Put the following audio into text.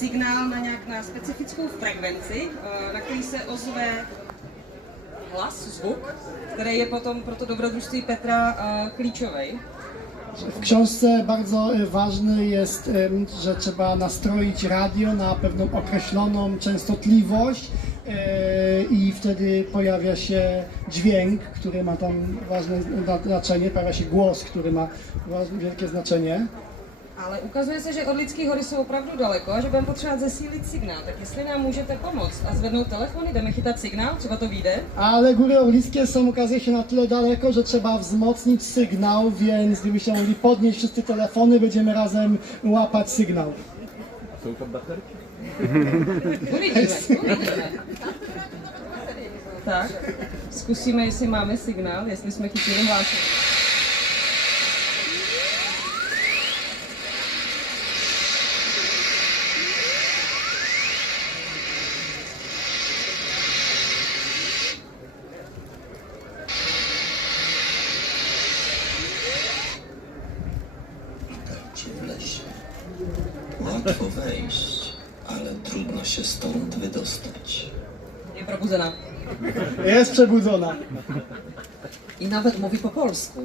signál na specifickou frekvenci, na který se ozve hlas, zvuk, který je potom pro to dobrodružství Petra klíčový. W książce bardzo ważny jest, że trzeba nastroić radio na pewną określoną częstotliwość i wtedy pojawia się dźwięk, który ma tam ważne znaczenie, pojawia się głos, który ma wielkie znaczenie. Ale ukazuje se, že od Lidské hory jsou opravdu daleko a že budeme potřebovat zesílit signál. Tak jestli nám můžete pomoct a zvednout telefony, jdeme chytat signál, třeba to vyjde? Ale góry orlickie są, okazuje się, na tyle daleko, że trzeba wzmocnić sygnał, więc gdybyście mogli podnieść wszyscy telefony, będziemy razem łapać sygnał. Jsou to baterky? Uvidíme. Tak, zkusíme, jestli máme signál, jestli jsme chytili hlášení. Witajcie w lesie. Łatwo wejść, ale trudno się stąd wydostać. Je probuzená. Jest przebudzona. I nawet mówi po polsku.